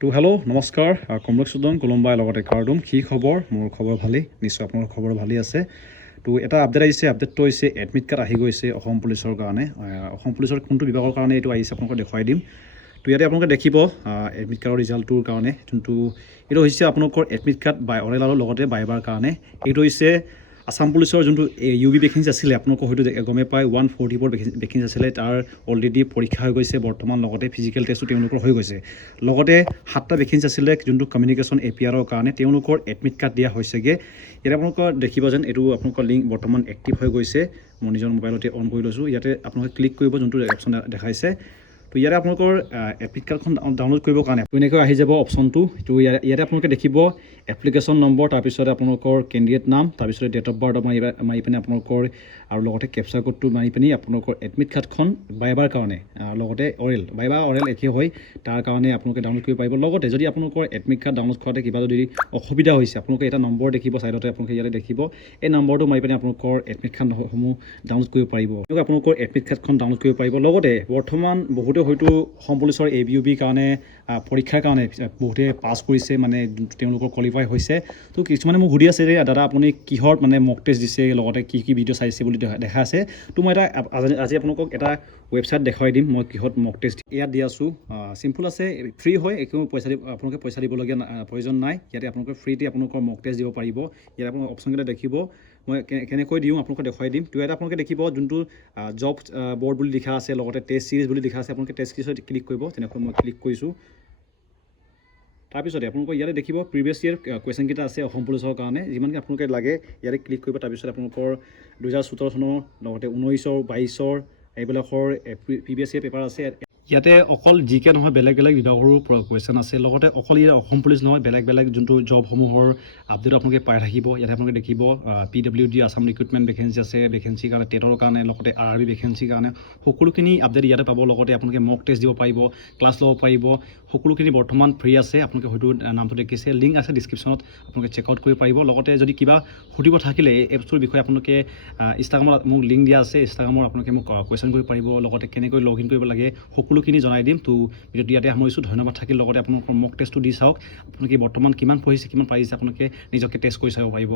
hello' নমস্কাৰ কমলেশ চুদন কোলম্বাই লগতে কাৰ্ডুম কি খবৰ মোৰ খবৰ ভালেই নিশ্চয় আপোনাৰ খবৰ ভালেই আছে এটা আপডেট আহিছে আপডেটটো হৈছে এডমিট কাৰ্ড আহি গৈছে অসম পুলিচৰ কাৰণে অসম পুলিচৰ কোনটো বিভাগৰ কাৰণে এইটো আহিছে আপোনালোকক দেখুৱাই দিম ইয়াতে আপোনালোকে দেখিব এডমিট কাৰ্ডৰ ৰিজাল্টটোৰ কাৰণে যোনটো এইটো হৈছে আপোনালোকৰ এডমিট কাৰ্ড বাই অৰেল আৰু লগতে বাইবাৰ কাৰণে এইটো হৈছে আসাম পুলিচৰ যোনটো ইউ বি ভেকেঞ্চি আছিলে আপোনালোকক হয়তো গমে পায় 144 ভেকেঞ্চি আছিলে তাৰ অলৰেডি পৰীক্ষা হৈ গৈছে বৰ্তমান লগতে ফিজিকেল টেষ্টো তেওঁলোকৰ হৈ গৈছে লগতে 7টা ভেকেঞ্চি আছিলে যোনটো কমিউনিকেশ্যন APRৰ কাৰণে তেওঁলোকৰ এডমিট কাৰ্ড দিয়া হৈছেগৈ ইয়াতে আপোনালোকৰ দেখিব যেন এইটো আপোনালোকৰ লিংক বৰ্তমান এক্টিভ হৈ গৈছে মই নিজৰ মোবাইলতে অন কৰি লৈছোঁ ইয়াতে আপোনালোকে ক্লিক কৰিব যোনটো অপশ্যন দেখাইছে ইয়াতে আপোনালোকৰ এডমিট কাৰ্ডখন ডাউনলোড কৰিবৰ কাৰণে এনেকৈ আহি যাব অপশ্যনটো ইয়াতে আপোনালোকে দেখিব এপ্লিকেশ্যন নম্বৰ তাৰপিছতে আপোনালোকৰ কেণ্ডিডেট নাম তাৰপিছতে ডেট অফ বাৰ্থ মাৰি পিনে আপোনালোকৰ আৰু লগতে কেপচাৰ কোডটো মাৰি পিনি আপোনালোকৰ এডমিট কাৰ্ডখন বাইবাৰ কাৰণে লগতে বাইবা অৰেল একেই হয় তাৰ কাৰণে আপোনালোকে ডাউনলোড কৰিব পাৰিব লগতে যদি আপোনালোকৰ এডমিট কাৰ্ড ডাউনলোড কৰাতে কিবা যদি অসুবিধা হৈছে আপোনালোকে এটা নম্বৰ দেখিব চাইডতে আপোনালোকে ইয়াতে দেখিব এই নম্বৰটো মাৰি পিনে আপোনালোকৰ এডমিট কাৰ্ডসমূহ ডাউনলোড কৰিব পাৰিব আপোনালোকৰ এডমিট কাৰ্ডখন ডাউনলোড কৰিব পাৰিব লগতে বৰ্তমান বহুতে হয়তো অসম পুলিচৰ ABUB কাৰণে পৰীক্ষাৰ কাৰণে বহুতে পাছ কৰিছে মানে তেওঁলোকৰ কোৱালিফাই হৈছে তো কিছুমানে মোক সুধি আছে যে দাদা আপুনি কিহৰ মানে মক টেষ্ট দিছে লগতে কি ভিডিঅ' চাইছে বুলি দেখা আছে তো মই আজি আপোনালোকক এটা ৱেবছাইট দেখুৱাই দিম মই কিহত মক টেষ্ট ইয়াত দি আছোঁ চিম্পল আছে ফ্ৰী হয় একো আপোনালোকে পইচা দিবলগীয়া প্ৰয়োজন নাই ইয়াতে আপোনালোকে ফ্ৰীতে আপোনালোকৰ মক টেষ্ট দিব পাৰিব ইয়াত আপোনালোকে অপশ্যনকেইটা দেখিব মই কেনেকৈ দিওঁ আপোনালোকে দেখুৱাই দিম তো ইয়াত আপোনালোকে দেখিব যোনটো জব বৰ্ড বুলি লিখা আছে লগতে টেষ্ট চিৰিজ বুলি লিখা আছে আপোনালোকে টেষ্ট চিৰিজত ক্লিক কৰিব তেনেকৈ মই ক্লিক কৰিছোঁ তাৰপিছতে আপোনালোকৰ ইয়াতে দেখিব প্ৰিভিয়াছ ইয়েৰ কুৱেশ্যনকেইটা আছে অসম পুলিচৰ কাৰণে যিমানকৈ আপোনালোকে লাগে ইয়াতে ক্লিক কৰিব তাৰপিছত আপোনালোকৰ 2017 চনৰ লগতে 19 22 এইবিলাকৰ প্ৰিভিয়াছ ইয়েৰ পেপাৰ আছে ইয়াতে অকল জিকে নহয় বেলেগ বিভাগৰো কুৱেশ্যন আছে লগতে অকল ইয়াত অসম পুলিচ নহয় বেলেগ যোনটো জবসমূহৰ আপডেট আপোনালোকে পাই থাকিব ইয়াতে আপোনালোকে দেখিব PWD আসাম ৰিক্ৰুটমেণ্ট ভেকেঞ্চি আছে ভেকেঞ্চিৰ কাৰণে টেটৰ কাৰণে লগতে RRB ভেকেঞ্চিৰ কাৰণে সকলোখিনি আপডেট ইয়াতে পাব লগতে আপোনালোকে মক টেষ্ট দিব পাৰিব ক্লাছ ল'ব পাৰিব সকলোখিনি বৰ্তমান ফ্ৰী আছে আপোনালোকে হয়তো নামটো দেখিছে লিংক আছে ডিছক্ৰিপশ্যনত আপোনালোকে চেক আউট কৰিব পাৰিব লগতে যদি কিবা সুধিব থাকিলে এই এপছটোৰ বিষয়ে আপোনালোকে ইনষ্টাগ্ৰামত মোক লিংক দিয়া আছে ইনষ্টাগ্ৰামৰ আপোনালোকে মোক কুৱেশ্যন কৰিব পাৰিব লগতে কেনেকৈ লগ ইন কৰিব লাগে সকলোখিনি জনাই দিম তো ভিডিঅ'টো ইয়াতে সামৰিছোঁ ধন্যবাদ থাকিল লগতে আপোনালোকৰ মক টেষ্টটো দি চাওক আপোনালোকে বৰ্তমান কিমান পঢ়িছে কিমান পাৰিছে আপোনালোকে নিজকে টেষ্ট কৰি চাব পাৰিব